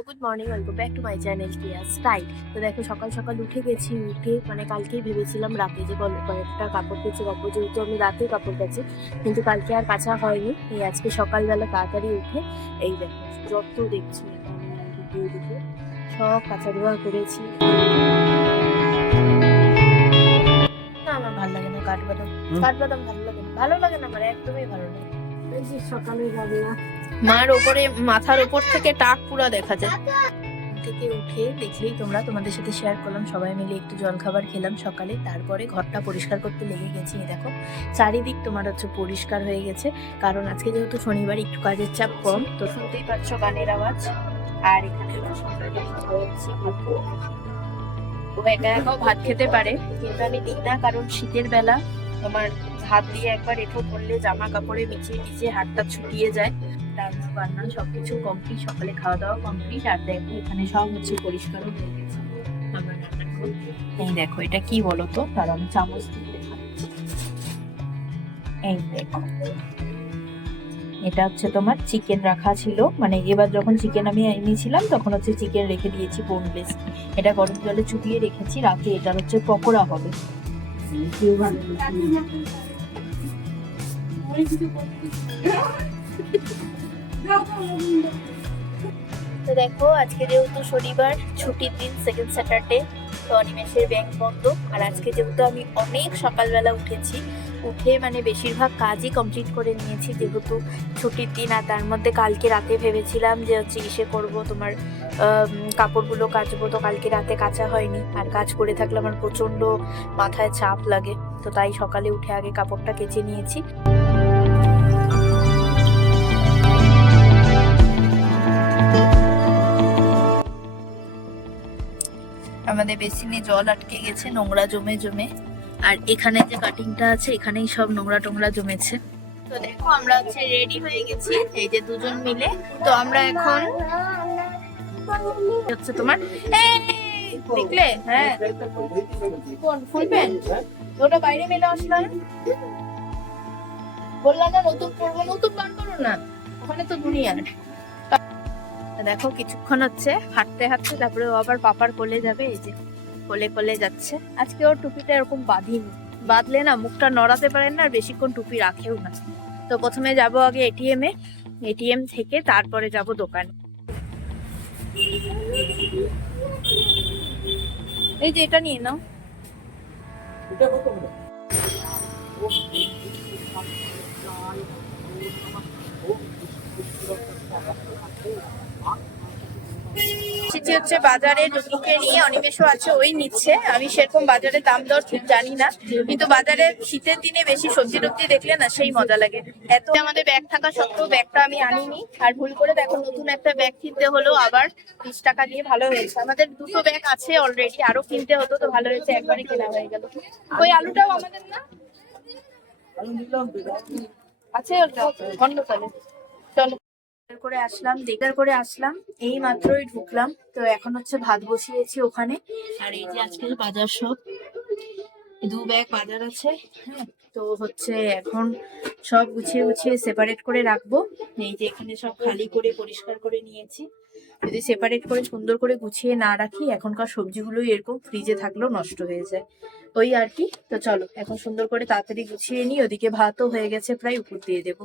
Good morning welcome back to my channel Kiya style. তো দেখো সকাল সকাল উঠে গেছি উঠে মানে কালকেই ভেবেছিলাম রাতে যে কল- কয়েকটা কাপড় কেচে রাখব যেহেতু আমি রাতে কাপড় কাচি কিন্তু কালকে আর কাচা হয়নি। এই আজকে সকালবেলা তাড়াতাড়ি উঠে এই দেখো যত দেখছি সব কাঁচা ধোয়া করেছি। না আমার ভালো লাগে না কাঠবাদাম কাঠবাদাম ভালো লাগে না ভালো লাগে না আমার একদমই ভালো লাগে মার ওপরে, মাথার ওপর থেকে টাক পুরা দেখা যায় থেকে উঠে দেখলেই তোমরা তোমাদের সাথে শেয়ার করলাম, সবাই মিলে একটু জলখাবার খেলাম সকালে। তারপরে ঘরটা পরিষ্কার করতে লেগে গেছি দেখো। চারিদিক তোমার হচ্ছে পরিষ্কার হয়ে গেছে। কারণ আজকে যেহেতু শনিবার, একটু কাজের চাপ কম, তো শুনতেই পাচ্ছ গানের আওয়াজ। আর এখানে। ও একা একাও ভাত খেতে পারে, কিন্তু আমি দিই না, কারণ শীতের বেলা আমার হাত দিয়ে একবার এঁঠো করলে জামা কাপড়ে মিচিয়ে মিচিয়ে হাতটা ছুটিয়ে যায়। রান্না বান্না সবকিছু কমপ্লিট সকালে খাওয়া দাওয়া কমপ্লিট আর দেখো এখানে সব হচ্ছে পরিষ্কারও হয়ে গেছে। এই দেখো, এটা কি বলো তো তার আমি চামচ দিয়ে। এই দেখো। এটা হচ্ছে তোমার চিকেন রাখা ছিল। মানে এবার যখন চিকেন আমি এনেছিলাম, তখন হচ্ছে চিকেন রেখে দিয়েছি বোনলেস এটা গরম জলে চুপিয়ে রেখেছি। রাতে এটা হচ্ছে পকোড়া হবে। তো দেখো, আজকে যেহেতু শনিবার, ছুটির দিন সেকেন্ড স্যাটারডে তো অনিমেষের ব্যাংক বন্ধ। আর আজকে যেহেতু আমি অনেক সকালবেলা উঠেছি উঠে মানে বেশিরভাগ কাজই কমপ্লিট করে নিয়েছি, যেহেতু ছুটির দিন আর তার মধ্যে কালকে রাতে ভেবেছিলাম যে হচ্ছে ইসে করব তোমার কাপড়গুলো কাচবো, তো কালকে রাতে কাচা হয়নি। আর কাজ করে থাকলে আমার প্রচণ্ড মাথায় চাপ লাগে, তো তাই সকালে উঠে আগে কাপড়টা কেচে নিয়েছি। আমাদের বেসিনে জল আটকে গেছে, নোংরা জমে জমে। আর এখানে যে কাটিংটা আছে, এখানেই সব নোংরা টোংরা জমেছে। তো দেখো, আমরা হচ্ছে রেডি হয়ে গেছি, এই যে দুজন মিলে। তো আমরা এখন হচ্ছে তোমার দেখলে? হ্যাঁ। ওটা বাইরে আসলাম বললাম না, নতুন নতুন করো না। ওখানে তো দুনিয়া। দেখো, কিছুক্ষণ হচ্ছে, হাঁটতে হাঁটতে, তারপরে আবার পাপার কোলে যাবে, এই যে। কোলে কোলে যাচ্ছে। আজকে ওর টুপিটা এরকম বাঁধিনি। বাঁধলে না মুখটা নড়াতে পারেন না, আর বেশিক্ষণ টুপি রাখেও না। তো প্রথমে যাব আগে এটিএম এ। এটিএম থেকে তারপরে যাব দোকানে। এই যে এটা নিয়ে নাও। এসেছি হচ্ছে বাজারে টুকুকে নিয়ে অনিমেষও আছে ওই নিচ্ছে। আমি সেরকম বাজারে দাম দর ঠিক জানি না। কিন্তু বাজারে শীতের দিনে বেশি সবজি টবজি দেখলে না সেই মজা লাগে। এত আমাদের ব্যাগ থাকা সত্ত্বেও ব্যাগটা আমি আনিনি। আর ভুল করে দেখো নতুন একটা ব্যাগ কিনতে হলো আবার বিশ টাকা দিয়ে ভালো হয়েছে। আমাদের দুটো ব্যাগ আছে অলরেডি আরও কিনতে হতো তো ভালো হয়েছে একবারে কেনা হয়ে গেল। ওই আলুটাও আমাদের না? আছে ওটা? অন্য চলো। করে আসলাম দেখার করে আসলাম, এই মাত্রই ঢুকলাম। তো এখন হচ্ছে ভাত বসিয়েছি ওখানে। আর এই যে আজকের বাজার সব, দু ব্যাগ বাজার আছে হ্যাঁ? তো হচ্ছে এখন সব গুছিয়ে গুছিয়ে সেপারেট করে রাখব। এই যে এখানে সব খালি করে পরিষ্কার করে নিয়েছি। যদি সেপারেট করে সুন্দর করে গুছিয়ে না রাখি, এখনকার সবজিগুলো এরকম ফ্রিজে থাকলেও নষ্ট হয়ে যায়। ওই আর কি। তো চলো, এখন সুন্দর করে তাড়াতাড়ি গুছিয়ে নিই, ওদিকে ভাতও হয়ে গেছে, প্রায় উপর দিয়ে দেবো।